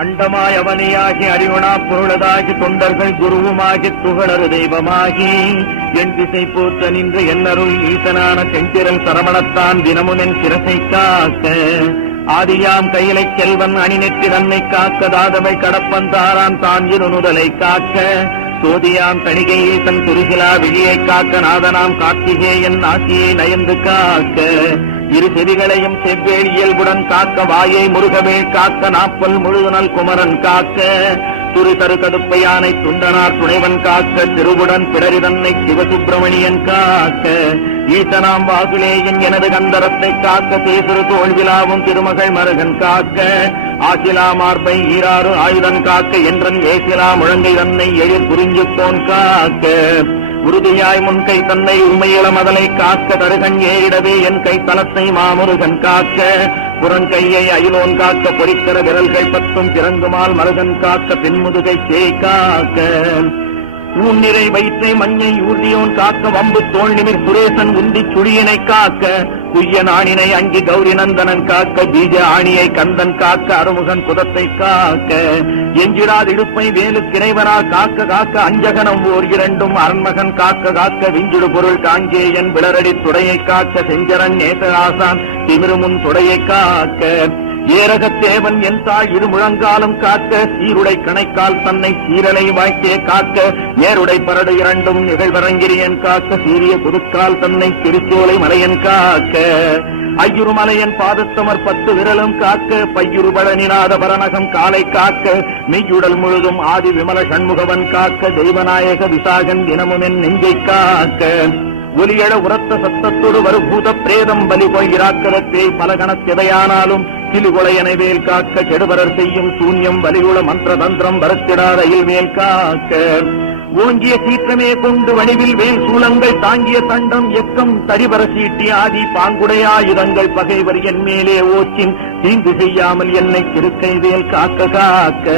அண்டமாய் அவனியாகி அறிவுணா பொருளதாகி தொண்டர்கள் குருவுமாகி துகளறு தெய்வமாகி என் திசை போற்ற நின்ற என்னருள் ஈசனான செஞ்சிரல் சரவணத்தான் தினமுமென் சிரசை காக்க ஆதியாம் கையிலை செல்வன் அணிநெற்றி தன்னை காக்க தாதவை கடப்பந்தாரான் தான் இருநுதலை காக்க சோதியாம் தணிகை ஈசன் துருகிலா விழியை காக்க நாதனாம் கார்த்திகேயன் ஆசியை நயந்து காக்க இரு செவிகளையும் செவ்வேள் இயல்புடன் காக்க வாயை முருகவேள் காக்க நாப்பல் முழுதுனல் குமரன் காக்க துரு தரு கதுப்பை யானை துண்டனார் துணைவன் காக்க திருவுடன் பிடரி தன்னை சிவசுப்பிரமணியன் காக்க ஈசனாம் வாசுலேயன் எனது கந்தரத்தை காக்க தேசுரு தோல்விழாவும் திருமகள் மருகன் காக்க ஆசிலா மார்பை ஈராறு ஆயுதன் காக்க என்றன் ஏசிலா முழங்கை தன்னை எழில் புரிஞ்சுத்தோன் காக்க உறுதியாய் முன்கை தன்னை உண்மையில மதலை காக்க தருகன் ஏறிடவே என் கை தலத்தை மாமுருகன் காக்க புறங்கையை அயிலோன் காக்க பொறிக்கிற விரல்கள் பத்தும் பிறங்குமால் மருகன் காக்க பின்முதுகை சேய் காக்க ஊன்னிறை வயிற்றை மஞ்சை ஊர்தியோன் காக்க வம்பு தோல் நிமிர் சுரேசன் உந்தி சுழியினை காக்க குய்ய நாணினை அங்கி கௌரி நந்தனன் காக்க பீஜ ஆணியை கந்தன் காக்க அருமுகன் குதத்தை காக்க எஞ்சிடாது இடுப்பை வேலு கிரைவரா காக்க காக்க அஞ்சகனம் ஓர் இரண்டும் அரண்மகன் காக்க காக்க விஞ்சிடு பொருள் காங்கேயன் விளரடி துடையை காக்க செஞ்சரன் நேசராசான் திமிருமுன் துடையை காக்க ஏரகத்தேவன் என் தாய் இரு முழங்காலும் காக்க சீருடை கணைக்கால் தன்னை சீரலை வாய்க்கே காக்க நேருடை பரடு இரண்டும் நிகழ்வரங்கிரியன் காக்க சீரிய புதுக்கால் தன்னை திருச்சோலை மலையன் காக்க ஐயுறு மலையன் பாதத்தமர் 10 விரலும் காக்க பையுறு பழனிநாத பரணகம் காலை காக்க மெய்யுடல் முழுதும் ஆதி விமல சண்முகவன் காக்க தெய்வநாயக விசாகன் தினமும் என் நெஞ்சை காக்க ஒலியழ உரத்த சத்தத்தோடு வரு பூத பிரேதம் பலி போய்கிறாக்கலத்தே பலகணத்திவையானாலும் கிளிகொலையனை வேல் காக்க கெடுபரர் செய்யும் சூன்யம் வலியுள மந்திர தந்திரம் வரத்திடாத இல்வேல் காக்க ஓங்கிய சீற்றமே கொண்டு வடிவில் வேல் சூலங்கள் தாங்கிய தண்டம் எக்கம் தரிவர சீட்டி ஆதி பாங்குடையாயுதங்கள் பகைவர் என் மேலே ஓச்சின் தீங்கு செய்யாமல் என்னை திருக்கை வேல் காக்க காக்க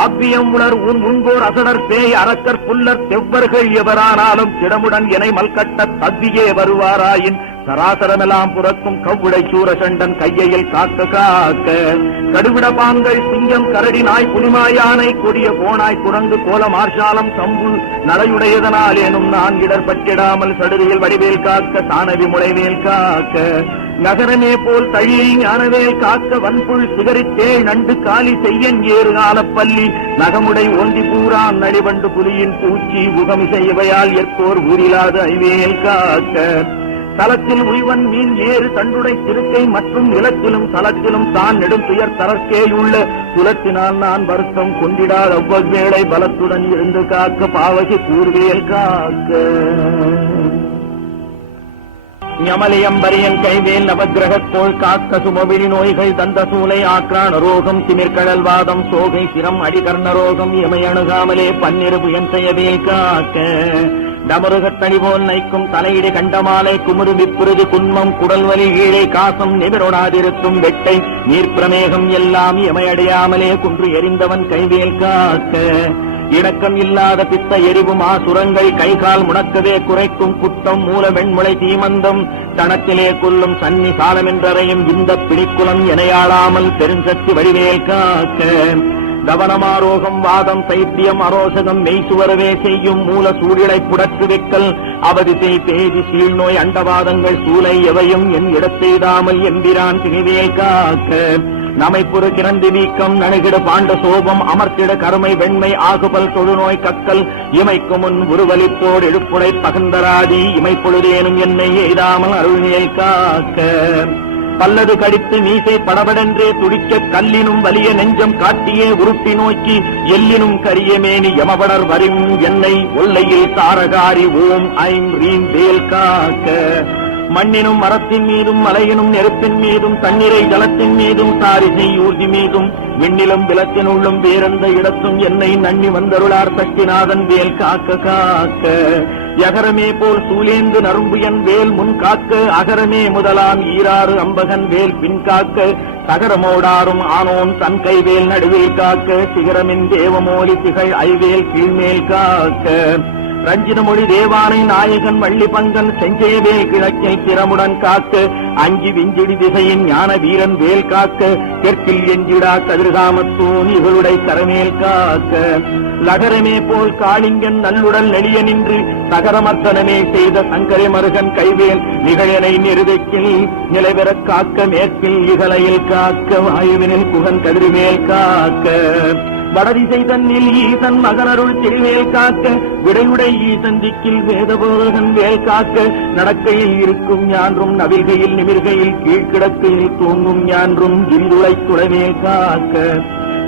அவ்வியம் உணர் உன் முன்போர் அசடர் பேய் அரக்கர் புல்லர் செவ்வர்கள் எவரானாலும் கிடமுடன் எனை மல்கட்ட தவ்வியே வருவாராயின் சராசரமெல்லாம் புறக்கும் கவ்வுடை சூரசண்டன் கையையில் காக்க காக்க கடுவிட பாங்கள் சிங்கம் கரடி நாய் புலிமாயானை கொடிய கோணாய் குரங்கு கோல மார்ஷாலம் சம்பு நடையுடையதனாலேனும் நான் இடர்பட்டிடாமல் சடுதியில் வடிவேல் காக்க சாணவி முளைவேல் காக்க நகரமே போல் தழியை ஞானவேல் காக்க வன்புள் சிகரித்தே நண்டு காலி செய்யன் ஏறு காலப்பள்ளி நகமுடை ஒண்டி பூரான் நடிவண்டு புலியின் பூச்சி உகமிசை இவையால் எத்தோர் ஊரிலாது ஐவேல் காக்க தலத்தில் உய்வன் மீன் ஏறு தண்டுடை திருக்கை மற்றும் நிலத்திலும் தலத்திலும் தான் நெடும் துயர் தரற்கேயுள்ள குலத்தினால் நான் வருத்தம் கொண்டிடாத அவ்வளவேளை பலத்துடன் இருந்து காக்க பாவகி கூர்வேல் காக்க ஞமலியம்பரியன் கைவேல் நவகிரகத்தோள் காக்க சுமவிழி நோய்கள் தந்த சூலை ஆக்ரான ரோகம் திமிர்கடல் வாதம் சோகை சிரம் அடிகர்ண ரோகம் இமையணுகாமலே பன்னிரு புயன் செய்யவேல் காக்க டமருகத்தனி போல் நைக்கும் தலையிடு கண்டமாலை குமுறு விப்புறுதி குன்மம் குடல்வலி ஈழை காசம் நிமிரொடாதிருக்கும் வெட்டை நீர்ப்பிரமேகம் எல்லாம் இமையடையாமலே குன்று எரிந்தவன் கைவேல் காக்க இணக்கம் இல்லாத பித்த எரிவும் ஆசுரங்கள் கைகால் முடக்கவே குறைக்கும் குத்தம் மூல வெண்முளை தீமந்தம் தனத்திலே கொல்லும் சன்னி சாலமென்றறையும் இந்த பிணிக்குலம் எனையாளாமல் பெருஞ்சக்தி வடிவேல் காக்க கவனமாரோகம் வாதம் சைத்தியம் அரோசகம் மெய்சுவரவே செய்யும் மூல சூழிலை புடற்று வைக்கல் அவதிசை பேதி சீழ்நோய் அண்டவாதங்கள் சூலை எவையும் என் இடத்தெய்தாமல் எம்பிரான் திணிவேல் காக்க நமைப்புறு கிரந்தி வீக்கம் நணுகிட பாண்ட சோபம் அமர்த்திட கருமை வெண்மை ஆகுபல் தொழுநோய் கக்கல் இமைக்கு முன் உருவலிப்போடு எழுப்புடை பகந்தராதி இமைப்பொழுதேனும் என்னை எய்தாமல் அருள்நேல் காக்க பல்லது கடித்து மீசை படபடென்றே துடிக்க கல்லினும் வலிய நெஞ்சம் காட்டியே உருட்டி நோக்கி எல்லினும் கரிய மேனி யமபடர் வரும் என்னை ஒல்லையில் தாரகாரி ஓம் ஐம் ரீம் வேல் காக்க மண்ணினும் மரத்தின் மீதும் மலையினும் நெருப்பின் மீதும் தண்ணீரை ஜலத்தின் மீதும் சாரிசை ஊர்தி மீதும் விண்ணிலும் விளத்தினுள்ளும் வேறெந்த இடத்தும் என்னை நன்னி வந்தருளார் சக்திநாதன் வேல் காக்க காக்க யகரமே போல் சூலேந்து நரும்புயன் வேல் முன் காக்க அகரமே முதலாம் ஈராறு அம்பகன் வேல் பின் காக்க தகரமோடாரும் ஆனோன் தன் கைவேல் நடுவேல் காக்க சிகரமின் தேவமோலி திகழ் ஐவேல் கீழ்மேல் காக்க ரஞ்சித மொழி தேவானை நாயகன் வள்ளி பங்கன் செஞ்சேவே கிழக்கை திறமுடன் காக்க அங்கி விஞ்சிடி திசையின் ஞான வீரன் வேல் காக்க தெற்கில் எஞ்சிடா கதிர்காமத்தூன் இவளுடைய கரமேல் காக்க லகரமே போல் காளிங்கன் நல்லுடல் நெளிய நின்று தகரமர்த்தனமே செய்த சங்கரை மருகன் கைவேல் நிகழனை நெருதைக்கில் நிலைபெறக் காக்க மேற்கில் இகலையில் காக்க வாயுவினில் குகன் கதிர்மேல் காக்க வடதிசை தன்னில் ஈசன் மகனருள் திருவேல் காக்க விடையுடை ஈசன் திக்கில் வேதபோதகன் வேல் காக்க நடக்கையில் இருக்கும் ஞான்றும் நவில்கையில் நிமிர்கையில் கீழ்கிடக்கையில் தூங்கும் ஞான்றும் கிரிதுளை குளவேல் காக்க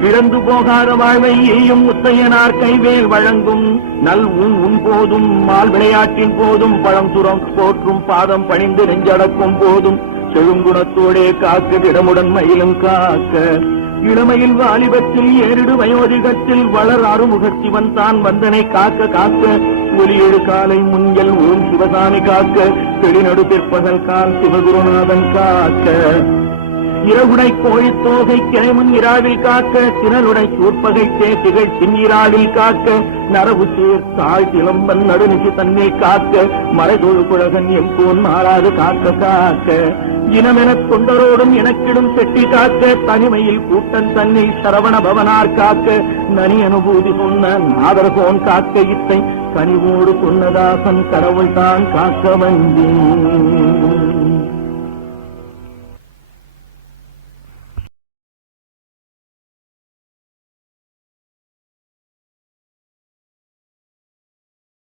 இழந்து போகாத வாழ்வை எய்யும் முத்தையனார் கைவேல் வழங்கும் நல் உன் போதும் மால் விளையாட்டின் போதும் பழந்துரம் போற்றும் பாதம் பணிந்து நெஞ்சடக்கும் போதும் செழுங்குணத்தோடே காக்க திடமுடன் மயிலும் காக்க இளமையில் வாலிபத்தில் ஏறிடு வயோதிகத்தில் வளர் அறுமுகத்திவன் தான் வந்தனை காக்க காக்க ஒலியெழு காலை முன்யல் ஓம் சிவசாமி காக்க தெளிநடு பிற்பகல் கால் சிவகுருநாதன் காக்க இரவுடை கோழித்தோகை கிளைமுன் இராவில் காக்க திரளுடை சூற்பகை தேசிகள் பின்னிராவில் காக்க நரவு சேர் தாழ் இளம்பன் நடுநிசி தன்னில் காக்க மலைதொழு குழகன் எம்போன் மாறாது காக்க காக்க இனமெனக் கொண்டரோடும் எனக்கிடும் செட்டி காக்க தனிமையில் கூட்டன் தன்னில் சரவண பவனார் காக்க நனி அனுபூதி சொன்ன நாதர்கோன் காக்க இத்தை கனிவோடு கொன்னதாசன் கடவுள் தான் காக்க வந்தேன்.